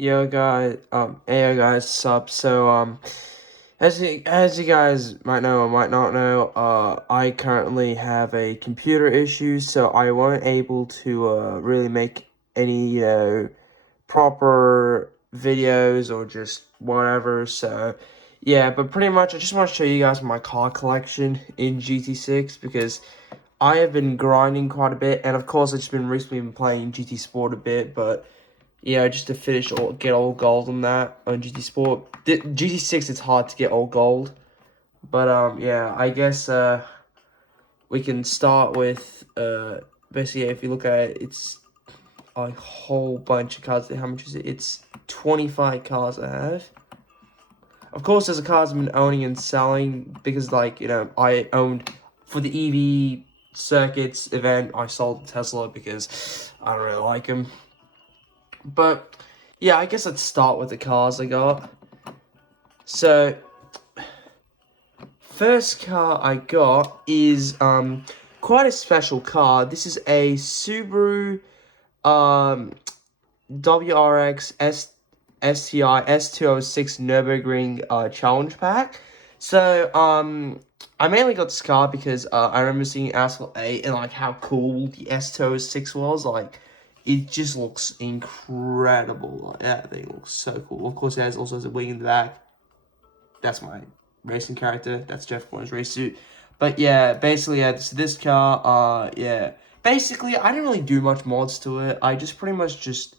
Yo guys, sup? As you guys might know or might not know, I currently have a computer issue, so I wasn't able to really make any proper videos or just whatever. So yeah, but pretty much I just want to show you guys my car collection in GT6 because I have been grinding quite a bit, and of course I've just been recently been playing GT Sport a bit, but. Yeah, just to get all gold on that on GT Sport. GT6, it's hard to get all gold. But, yeah, I guess, we can start with, basically, if you look at it, it's a whole bunch of cars. How much is it? It's 25 cars I have. Of course, there's a cars I've been owning and selling because, like, I owned, for the EV circuits event, I sold Tesla because I don't really like them. But, yeah, I guess let's start with the cars I got. So, first car I got is, quite a special car. This is a Subaru, WRX STI S206 Nürburgring, Challenge Pack. So, I mainly got this car because, I remember seeing Asphalt 8 and, like, how cool the S206 was, like, it just looks incredible. Like, that thing looks so cool. Of course, it also has a wing in the back. That's my racing character. That's Jeff Gordon's race suit. But yeah, basically, yeah, this car, yeah. Basically, I didn't really do much mods to it. I just pretty much just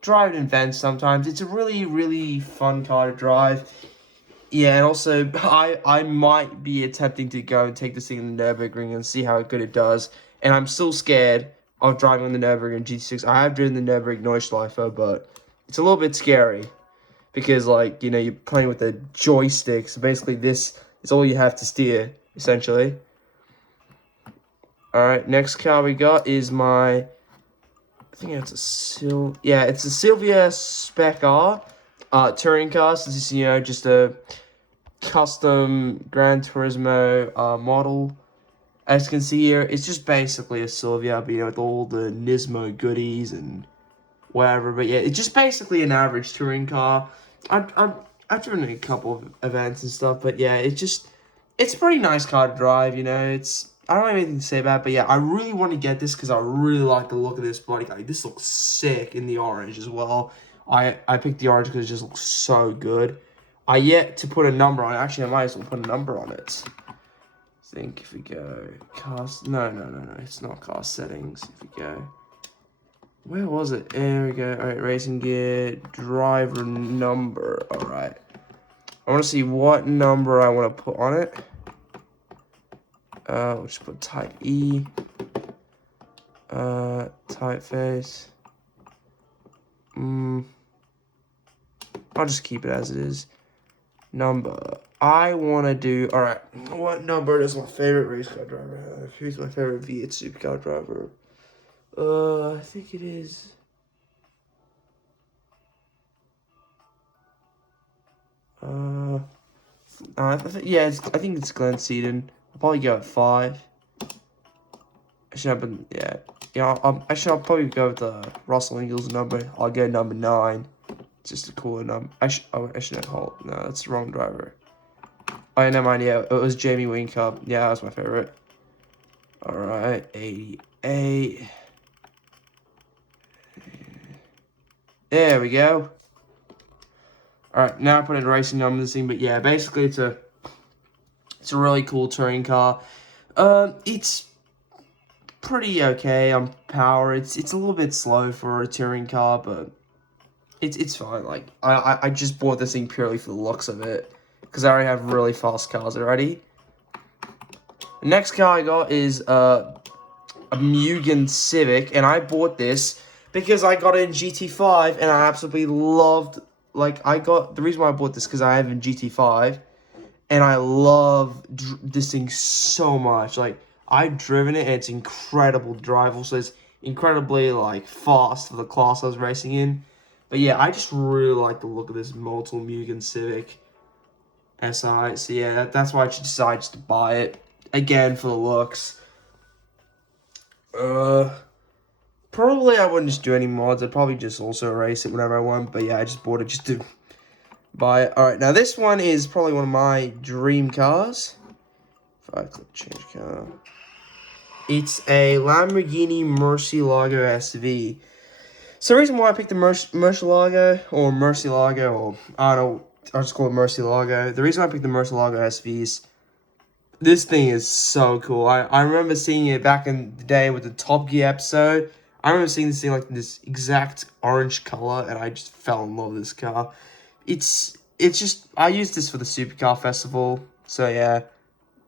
drive it in events sometimes. It's a really, really fun car to drive. Yeah, and also, I might be attempting to go and take this thing in the Nürburgring and see how good it does. And I'm still scared of driving on the Nürburgring GT6. I have driven the Nürburgring Neuschleifer, but it's a little bit scary. Because, like, you're playing with the joystick. So basically, this is all you have to steer, essentially. Alright, next car we got is I think it's it's a Silvia Spec R touring car. So this is, just a custom Gran Turismo model. As you can see here, it's just basically a Silvia, but, with all the Nismo goodies and whatever. But yeah, it's just basically an average touring car. I've driven a couple of events and stuff, but yeah, it's a pretty nice car to drive. I don't have anything to say about it, but yeah, I really want to get this because I really like the look of this body. Like, this looks sick in the orange as well. I picked the orange because it just looks so good. I yet to put a number on it. Actually, I might as well put a number on it. I think if we go cast, no, it's not cast settings. If we go. Where was it? There we go. Alright, racing gear, driver number. Alright. I want to see what number I want to put on it. We'll just put type E. Typeface. I'll just keep it as it is. Number. I want to do... Alright. What number does my favorite race car driver have? Who's my favorite V8 supercar driver? I think it is. I think it's Glenn Seaton. I'll probably go at 5. I'll probably go with the Russell Ingles number. I'll go number 9. It's just a cooler number. No, that's the wrong driver. Oh, yeah, never mind. Yeah, it was Jamie Whincup. Yeah, that was my favorite. Alright, 88. There we go. Alright, now I put in racing number this thing, but yeah, basically it's a really cool touring car. It's pretty okay on power. It's a little bit slow for a touring car, but it's fine. Like, I just bought this thing purely for the looks of it, because I already have really fast cars already. The next car I got is a Mugen Civic, and I bought this because I got it in GT5, and I absolutely loved, the reason why I bought this, because I have in GT5, and I love this thing so much. Like, I've driven it, and it's incredible to drive. Also, it's incredibly, fast for the class I was racing in. But yeah, I just really like the look of this Motul Mugen Civic SI. So yeah, that's why I decided to buy it, again, for the looks. Probably I wouldn't just do any mods. I'd probably just also race it whenever I want. But yeah, I just bought it just to buy it. Alright, now this one is probably one of my dream cars. If I click change car. It's a Lamborghini Murcielago SV. So the reason why I picked the Murcielago, or Murcielago, or I don't know, I'll just call it Murcielago. The reason I picked the Murcielago SV is this thing is so cool. I remember seeing it back in the day with the Top Gear episode. I remember seeing this thing like this exact orange color, and I just fell in love with this car. It's just, I used this for the Supercar Festival, so yeah.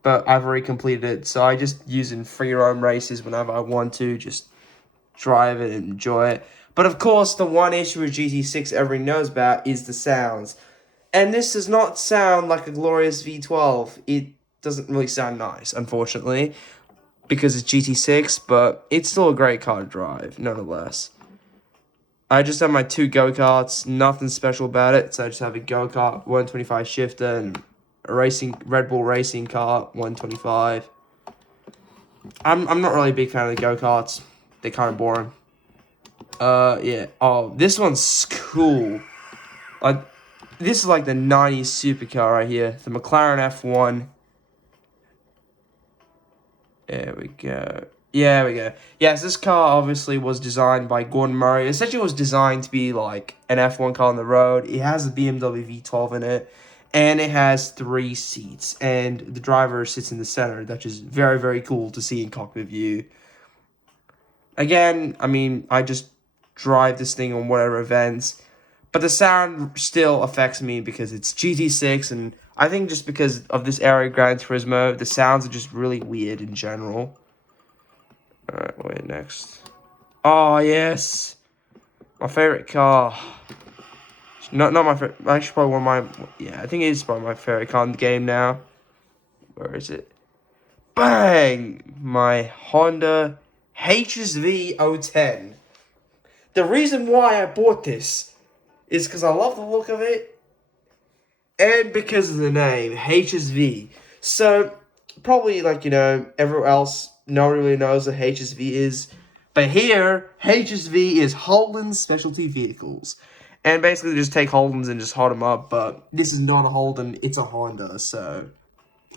But I've already completed it, so I just use it in free roam races whenever I want to, just drive it and enjoy it. But of course, the one issue with GT6 everybody knows about is the sounds. And this does not sound like a glorious V12. It doesn't really sound nice, unfortunately, because it's GT6, but it's still a great car to drive, nonetheless. I just have my 2 go-karts, nothing special about it, so I just have a go-kart 125 shifter and a Red Bull racing car 125. I'm not really a big fan of the go-karts. They're kind of boring. Yeah. Oh, this one's cool. Like, this is like the 90s supercar right here. The McLaren F1. There we go. Yeah, we go. Yes, this car obviously was designed by Gordon Murray. Essentially, it was designed to be like an F1 car on the road. It has a BMW V12 in it, and it has 3 seats. And the driver sits in the center, which is very, very cool to see in cockpit view. Again, I mean, I just drive this thing on whatever events. But the sound still affects me because it's GT6, and I think just because of this era Gran Turismo, the sounds are just really weird in general. Alright, wait, next. Oh, yes. My favorite car. Not my favorite. Actually, probably one of my. Yeah, I think it is probably my favorite car in the game now. Where is it? Bang! My Honda HSV 010. The reason why I bought this is because I love the look of it and because of the name, HSV. So, probably, like, you know, everyone else, no one really knows what HSV is. But here, HSV is Holden Specialty Vehicles. And basically just take Holdens and just hot them up. But this is not a Holden, it's a Honda. So,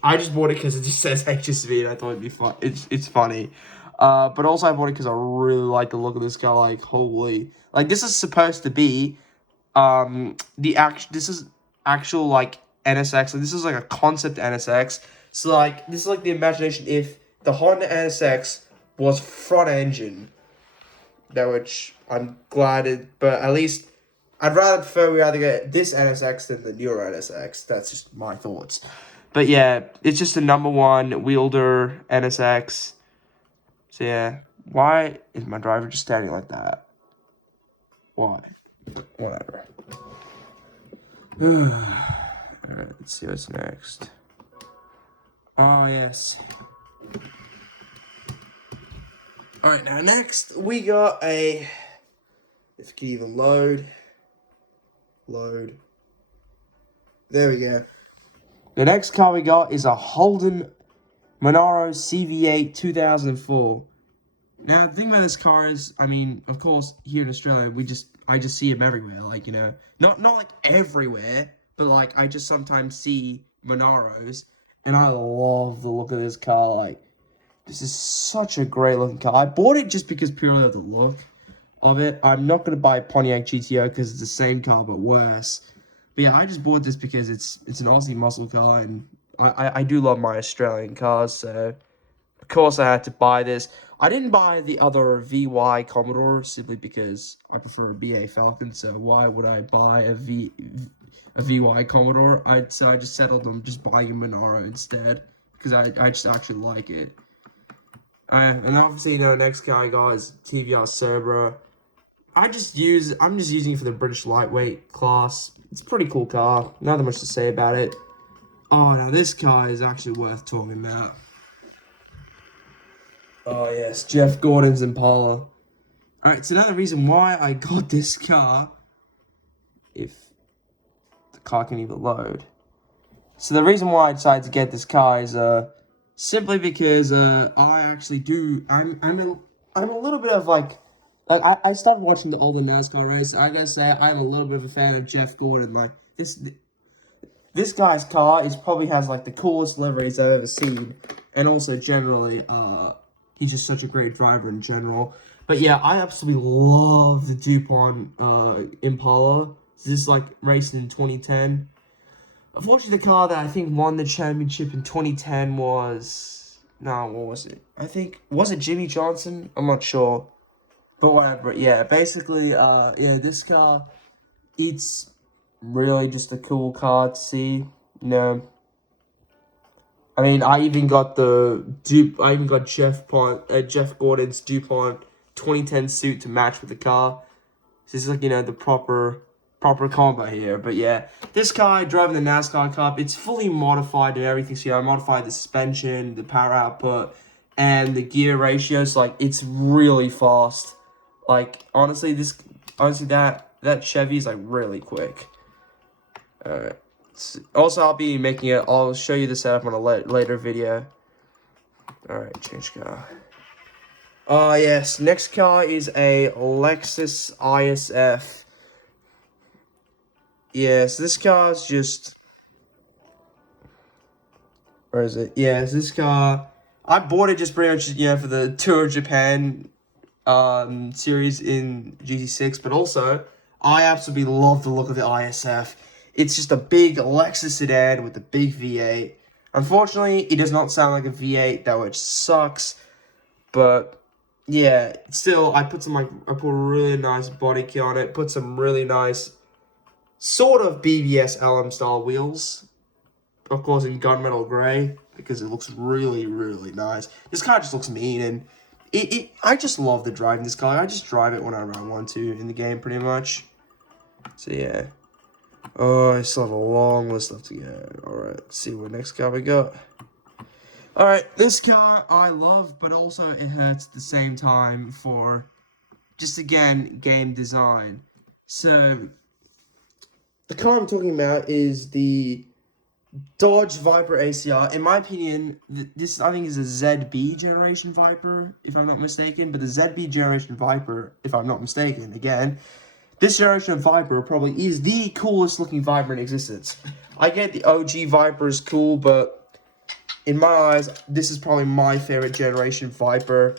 I just bought it because it just says HSV and I thought it'd be fun. It's funny. But also I bought it because I really like the look of this car. Like, holy. Like, this is supposed to be this is actual like NSX. Like, this is like a concept NSX. So like this is like the imagination if the Honda NSX was front engine. That which I'm glad it, but at least I'd rather prefer we either get this NSX than the newer NSX. That's just my thoughts. But yeah, it's just a #1 wielder NSX. So yeah, why is my driver just standing like that? Why? Whatever. Alright, let's see what's next. Oh, yes. Alright, now next we got a... If it can even load. Load. There we go. The next car we got is a Holden Monaro CV8 2004. Now, the thing about this car is, I mean, of course, here in Australia, I just see them everywhere. Like, you know, not like everywhere, but like I just sometimes see Monaros, and I love the look of this car. Like, this is such a great looking car. I bought it just because purely of the look of it. I'm not gonna buy a Pontiac GTO because it's the same car but worse. But yeah, I just bought this because it's an Aussie muscle car, and I do love my Australian cars, so of course I had to buy this. I didn't buy the other VY Commodore simply because I prefer a BA Falcon, so why would I buy a VY Commodore? So I just settled on just buying a Monaro instead, because I just actually like it. And obviously, you know, next guy I got is TVR Cerebra. I'm just using it for the British lightweight class. It's a pretty cool car. Nothing much to say about it. Oh, now this car is actually worth talking about. Oh, yes, Jeff Gordon's Impala. Alright, so another reason why I got this car, if the car can even load. So the reason why I decided to get this car is simply because I actually do, I'm a little bit of like like I started watching the older NASCAR race. I gotta say I'm a little bit of a fan of Jeff Gordon. Like this guy's car is probably has like the coolest liveries I've ever seen, and also generally, he's just such a great driver in general. But yeah, I absolutely love the DuPont Impala. This is like racing in 2010. Unfortunately, the car that I think won the championship in 2010 was what was it? I think was it Jimmy Johnson? I'm not sure, but whatever. Yeah, basically, yeah, this car, it's really just a cool car to see. You know, I mean, I even got Jeff Gordon's DuPont 2010 suit to match with the car. This is like, the proper combo here. But yeah, this car driving the NASCAR Cup, it's fully modified and everything. So I modified the suspension, the power output, and the gear ratios. Like, it's really fast. Like, honestly, that Chevy is like really quick. Alright. Also, I'll show you the setup on a later video. Alright, change car. Yes, next car is a Lexus ISF. Yes, this car's just... Where is it? Yes, this car... I bought it just pretty much, for the Tour of Japan series in gt6, but also, I absolutely love the look of the ISF. It's just a big Lexus sedan with a big V8. Unfortunately, it does not sound like a V8, that which sucks, but... yeah, still, I put a really nice body kit on it, put some really nice, sort of BBS LM style wheels, of course in gunmetal gray, because it looks really, really nice. This car just looks mean, and I just love the driving this car. I just drive it whenever I want to in the game, pretty much. So yeah. Oh, I still have a long list left to go. Alright, let's see what next car we got. Alright, this car I love, but also it hurts at the same time for, just again, game design. So, the car I'm talking about is the Dodge Viper ACR. In my opinion, this I think is a ZB generation Viper, if I'm not mistaken. But the ZB generation Viper, if I'm not mistaken, again, this generation of Viper probably is the coolest looking Viper in existence. I get the OG Viper is cool, but in my eyes, this is probably my favorite generation Viper.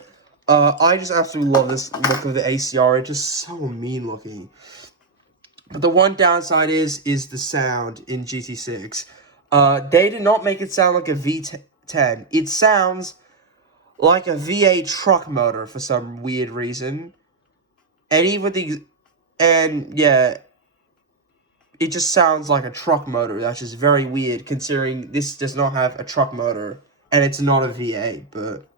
I just absolutely love this look of the ACR. It's just so mean looking. But the one downside is the sound in GT6. They did not make it sound like a V10. It sounds like a V8 truck motor for some weird reason. And yeah, it just sounds like a truck motor. That's just very weird, considering this does not have a truck motor, and it's not a V8, but...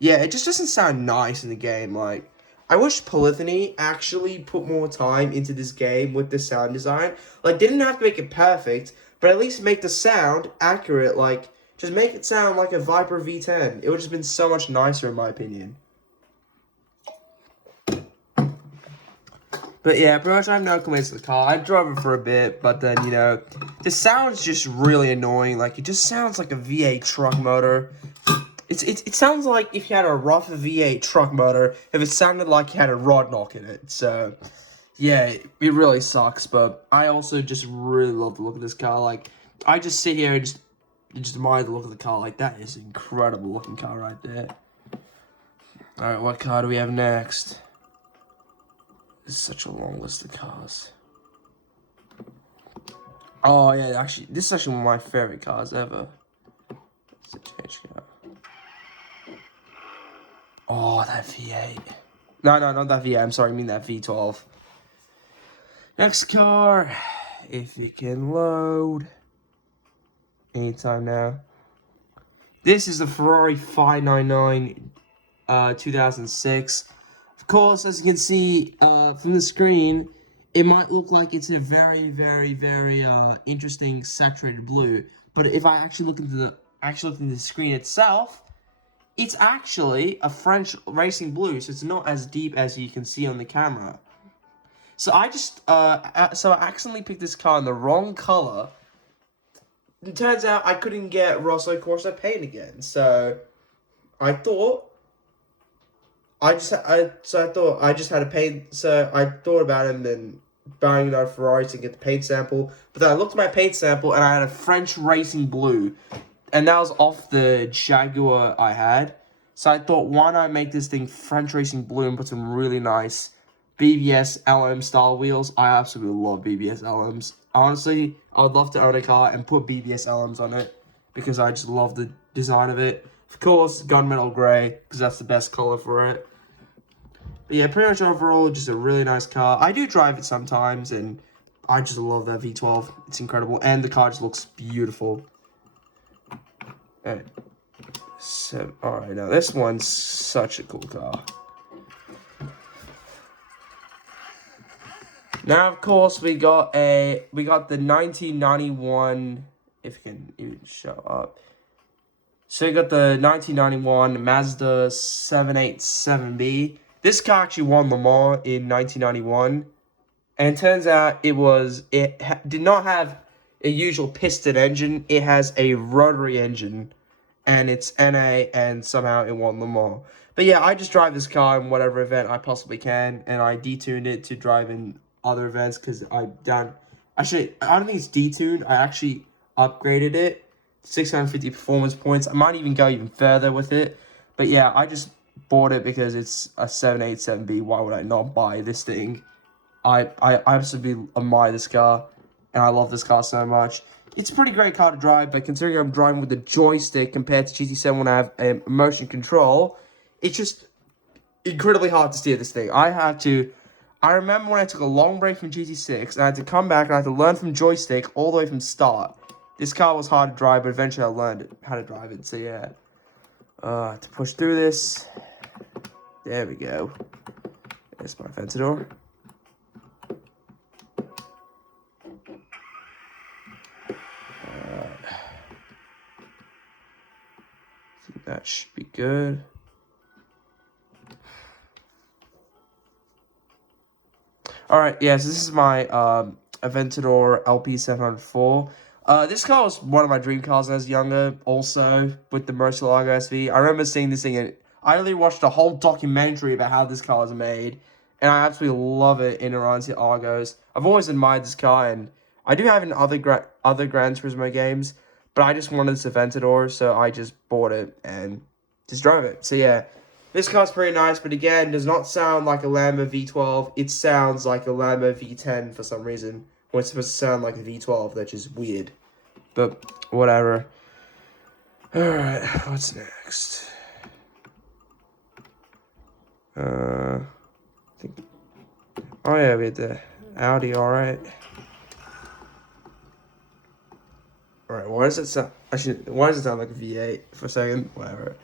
yeah, it just doesn't sound nice in the game. Like, I wish Polyphony actually put more time into this game with the sound design. Like, didn't have to make it perfect, but at least make the sound accurate. Like, just make it sound like a Viper V10. It would just been so much nicer, in my opinion. But yeah, pretty much I have no complaints with the car. I drove it for a bit, but then, the sound's just really annoying. Like, it just sounds like a V8 truck motor. It sounds like if you had a rough V8 truck motor, if it sounded like you had a rod knock in it. So, yeah, it really sucks. But I also just really love the look of this car. Like, I just sit here and just admire the look of the car. Like, that is an incredible looking car right there. Alright, what car do we have next? This is such a long list of cars. Oh, yeah, actually, this is actually one of my favorite cars ever. It's a change car. Oh, that V8. No, not that V8. I'm sorry, I mean that V12. Next car, if it can load. Anytime now. This is the Ferrari 599 2006. Of course, as you can see from the screen, it might look like it's a very, very, very interesting saturated blue. But if I actually look into the screen itself, it's actually a French racing blue, so it's not as deep as you can see on the camera. So I accidentally picked this car in the wrong color. It turns out I couldn't get Rosso Corsa paint again, so I thought I just had a paint. So I thought about it and then buying a Ferrari to get the paint sample. But then I looked at my paint sample and I had a French Racing Blue, and that was off the Jaguar I had. So I thought, why not make this thing French Racing Blue and put some really nice BBS LM style wheels? I absolutely love BBS LMs. Honestly, I would love to own a car and put BBS LMs on it because I just love the design of it. Of course, gunmetal gray because that's the best color for it. But yeah, pretty much overall, just a really nice car. I do drive it sometimes, and I just love that V12. It's incredible, and the car just looks beautiful. Alright, so, alright, now this one's such a cool car. Now, of course, we got the 1991, if it can even show up. So we got the 1991 Mazda 787B. This car actually won Le Mans in 1991. And it turns out it did not have a usual piston engine. It has a rotary engine. And it's NA, and somehow it won Le Mans. But yeah, I just drive this car in whatever event I possibly can. And I detuned it to drive in other events because actually, I don't think it's detuned. I actually upgraded it. 650 performance points. I might even go even further with it. But yeah, I just bought it because it's a 787B. Why would I not buy this thing? I absolutely admire this car, and I love this car so much. It's a pretty great car to drive, but considering I'm driving with the joystick compared to GT7 when I have motion control, it's just incredibly hard to steer this thing. I remember when I took a long break from GT6, and I had to come back and I had to learn from joystick all the way from start. This car was hard to drive, but eventually I learned how to drive it, so yeah. To push through this. There we go. There's my Aventador. That should be good. Alright, yeah, so this is my Aventador LP704. This car was one of my dream cars when I was younger, also, with the Murcielago SV. I remember seeing this thing, and I literally watched a whole documentary about how this car was made, and I absolutely love it in Orange Argos. I've always admired this car, and I do have it in other Gran Turismo games, but I just wanted this Aventador, so I just bought it and just drove it. So yeah, this car's pretty nice, but again, does not sound like a Lambo V12. It sounds like a Lambo V10 for some reason, when it's supposed to sound like a V12, that's just weird. But whatever. Alright, what's next? I think... Oh yeah, we had the Audi, alright. Alright, why does it sound... Actually, why does it sound like a V8 for a second? Whatever.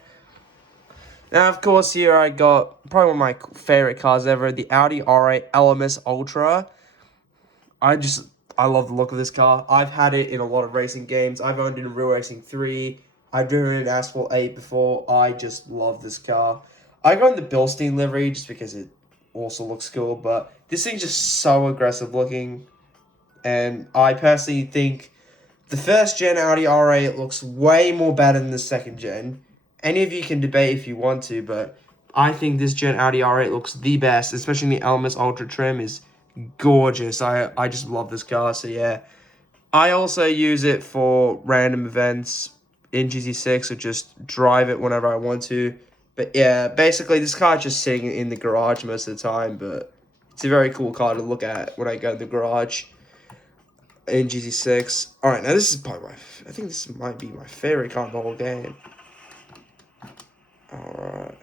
Now, of course, here I got probably one of my favorite cars ever, the Audi R8 LMS Ultra. I love the look of this car. I've had it in a lot of racing games. I've owned it in Real Racing 3. I've driven it in Asphalt 8 before. I just love this car. I got in the Bilstein livery just because it also looks cool, but this thing's just so aggressive looking. And I personally think the first gen Audi R8 looks way more better than the second gen. Any of you can debate if you want to, but I think this gen Audi R8 looks the best, especially in the LMS Ultra trim is gorgeous. I just love this car, so yeah. I also use it for random events in GT6, or just drive it whenever I want to. But yeah, basically this car's just sitting in the garage most of the time, but it's a very cool car to look at when I go to the garage in GT6. Alright, now this is probably I think this might be my favorite car in the whole game. Alright.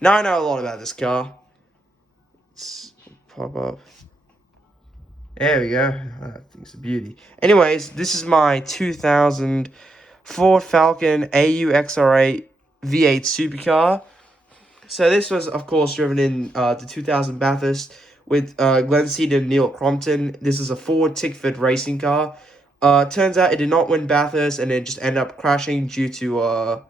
Now I know a lot about this car. Let's pop up. There we go. That thing's a beauty. Anyways, this is my 2000 Ford Falcon AU XR8 V8 supercar. So this was, of course, driven in the 2000 Bathurst with Glenn Seed and Neil Crompton. This is a Ford Tickford racing car. Turns out it did not win Bathurst, and it just ended up crashing due to,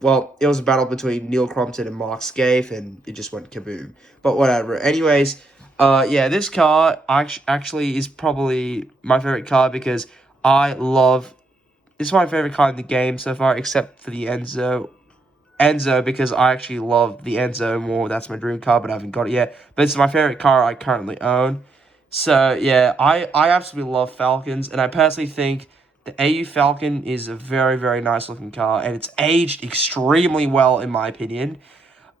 well, it was a battle between Neil Crompton and Mark Scaife, and it just went kaboom. But whatever. Anyways, yeah, this car actually is probably my favorite car because it's my favorite car in the game so far, except for the Enzo. Enzo because I actually love the Enzo more. That's my dream car, but I haven't got it yet. But it's my favorite car I currently own. So, yeah, I absolutely love Falcons, and I personally think the AU Falcon is a very, very nice looking car, and it's aged extremely well, in my opinion.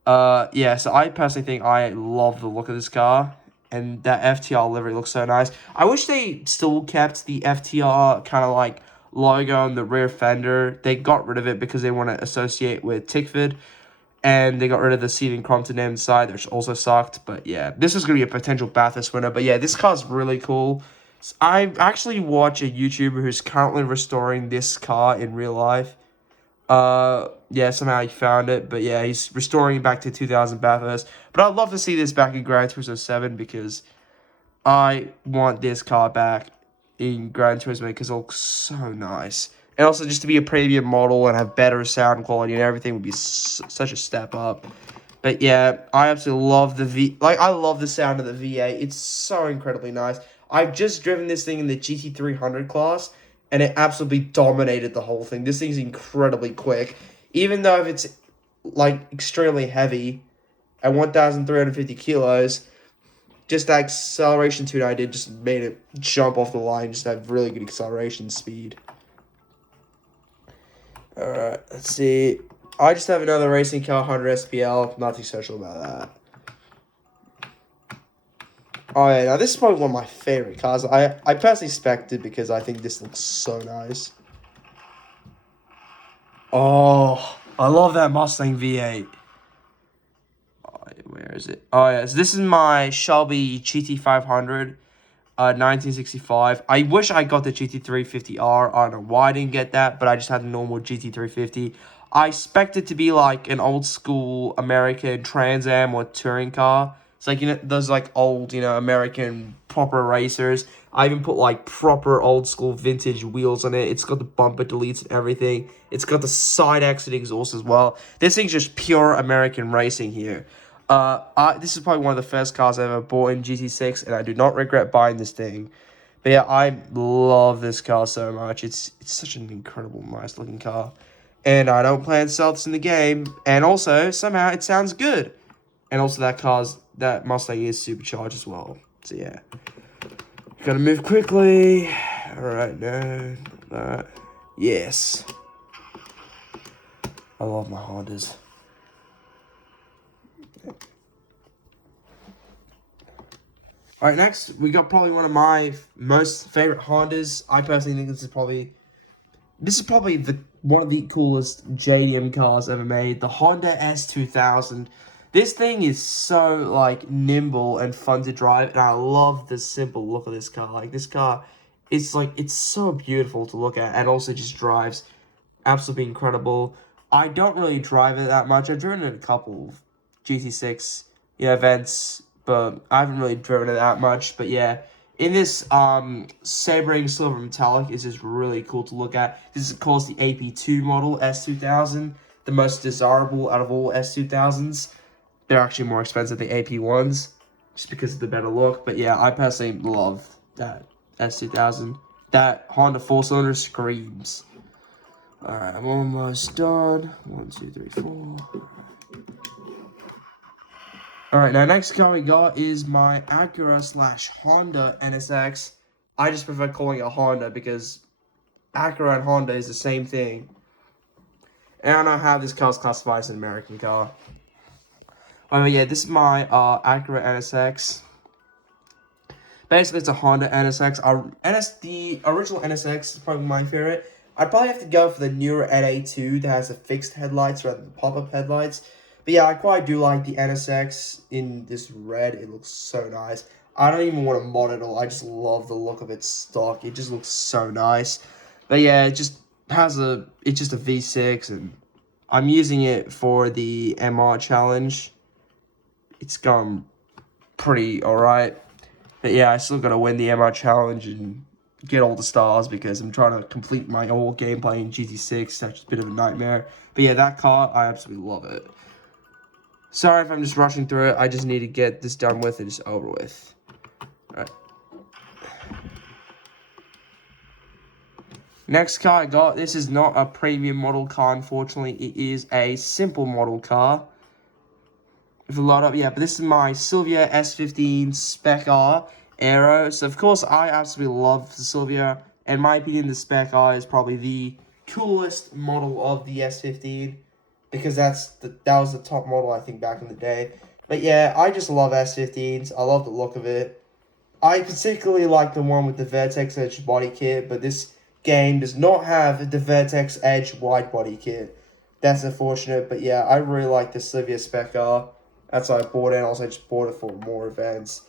Yeah, so I personally think I love the look of this car, and that FTR livery looks so nice. I wish they still kept the FTR kind of like logo on the rear fender. They got rid of it because they want to associate with Tickford, and they got rid of the seating Crompton inside, which also sucked. But yeah, this is going to be a potential Bathurst winner. But yeah, this car's really cool. I actually watch a YouTuber who's currently restoring this car in real life. Yeah, somehow he found it, but yeah, he's restoring it back to 2000 Bathurst. But I'd love to see this back in Gran Turismo 7 because I want this car back in Gran Turismo because it looks so nice. And also just to be a premium model and have better sound quality and everything would be such a step up. But yeah, I absolutely love I love the sound of the V8. It's so incredibly nice. I've just driven this thing in the GT300 class, and it absolutely dominated the whole thing. This thing's incredibly quick. Even though if it's, like, extremely heavy, at 1,350 kilos, just that acceleration tune I did just made it jump off the line, just have really good acceleration speed. Alright, let's see. I just have another racing car, 100 SPL. Nothing special about that. Oh yeah, now this is probably one of my favorite cars. I personally spec'd it because I think this looks so nice. Oh, I love that Mustang V8. Oh, where is it? Oh yeah, so this is my Shelby GT500. 1965. I wish I got the GT350R. I don't know why I didn't get that, but I just had the normal GT350. I expect it to be like an old school American Trans Am or touring car. It's like, you know, those like old, you know, American proper racers. I even put like proper old school vintage wheels on it. It's got the bumper deletes and everything. It's got the side exit exhaust as well. This thing's just pure American racing here. This is probably one of the first cars I ever bought in gt6, and I do not regret buying this thing. But yeah, I love this car so much. It's such an incredible, nice looking car. And I don't plan to sell this in the game. And also, somehow, it sounds good. And also, that Mustang is supercharged as well. So yeah. Gotta move quickly. Alright, no. That. Yes. I love my Hondas. Alright, next, we got probably one of my most favorite Hondas. I personally think this is probably one of the coolest JDM cars ever made. The Honda S2000. This thing is so, like, nimble and fun to drive, and I love the simple look of this car. Like, this car, it's so beautiful to look at, and also just drives absolutely incredible. I don't really drive it that much. I've driven it a couple of GT6, events, but I haven't really driven it that much. But yeah, in this Sebring Silver Metallic is just really cool to look at. This is, of course, the AP2 model S2000, the most desirable out of all S2000s. They're actually more expensive than the AP1s, just because of the better look. But yeah, I personally love that S2000. That Honda 4-cylinder screams. Alright, I'm almost done. 1, 2, 3, 4. Alright, now next car we got is my Acura / Honda NSX. I just prefer calling it a Honda because Acura and Honda is the same thing. And I don't know how this car is classified as an American car. Oh yeah, this is my Acura NSX. Basically, it's a Honda NSX. The original NSX is probably my favorite. I'd probably have to go for the newer NA2 that has the fixed headlights rather than pop-up headlights. But yeah, I quite do like the NSX in this red. It looks so nice. I don't even want to mod it all. I just love the look of its stock. It just looks so nice. But yeah, it's just a V6, and I'm using it for the MR challenge. It's gone pretty alright. But yeah, I still gotta win the MR challenge and get all the stars because I'm trying to complete my whole gameplay in GT6. That's just a bit of a nightmare. But yeah, that car, I absolutely love it. Sorry if I'm just rushing through it. I just need to get this done with and just over with. Alright. Next car I got, this is not a premium model car, unfortunately. It is a simple model car. With a lot of, yeah, but this is my Silvia S15 Spec R Aero. So, of course, I absolutely love the Silvia. In my opinion, the Spec R is probably the coolest model of the S15. Because that was the top model, I think, back in the day. But yeah, I just love S15s. I love the look of it. I particularly like the one with the Vertex Edge body kit, but this game does not have the Vertex Edge wide body kit. That's unfortunate, but yeah, I really like the Silvia Spec R. That's why I bought it, and also just bought it for more events.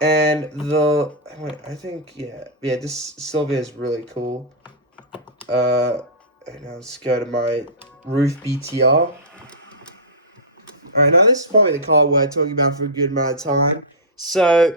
And I think, yeah, this Silvia is really cool. Now let's go to my Roof BTR. Alright, now this is probably the car we're talking about for a good amount of time. So,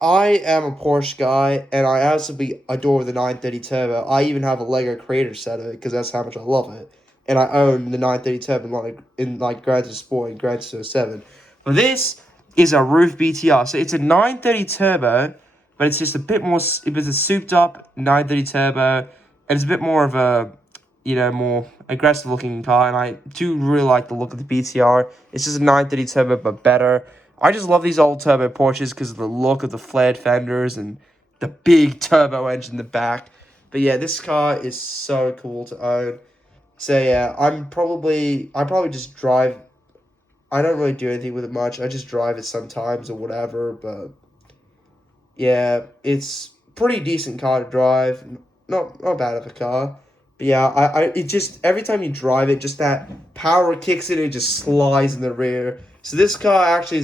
I am a Porsche guy, and I absolutely adore the 930 Turbo. I even have a Lego Creator set of it, because that's how much I love it. And I own the 930 Turbo in Gran Turismo Sport and Gran Turismo 7. But this is a Roof BTR. So, it's a 930 Turbo, but it's just a bit more, it was a souped up 930 Turbo, and it's a bit more of a, more aggressive looking car, and I do really like the look of the BTR. It's just a 930 Turbo, but better. I just love these old turbo Porsches because of the look of the flared fenders and the big turbo engine in the back. But yeah, this car is so cool to own. So yeah, I probably just drive. I don't really do anything with it much. I just drive it sometimes or whatever. But yeah, it's pretty decent car to drive. Not bad of a car. But yeah, it just every time you drive it, just that power kicks in and it just slides in the rear. So this car actually is a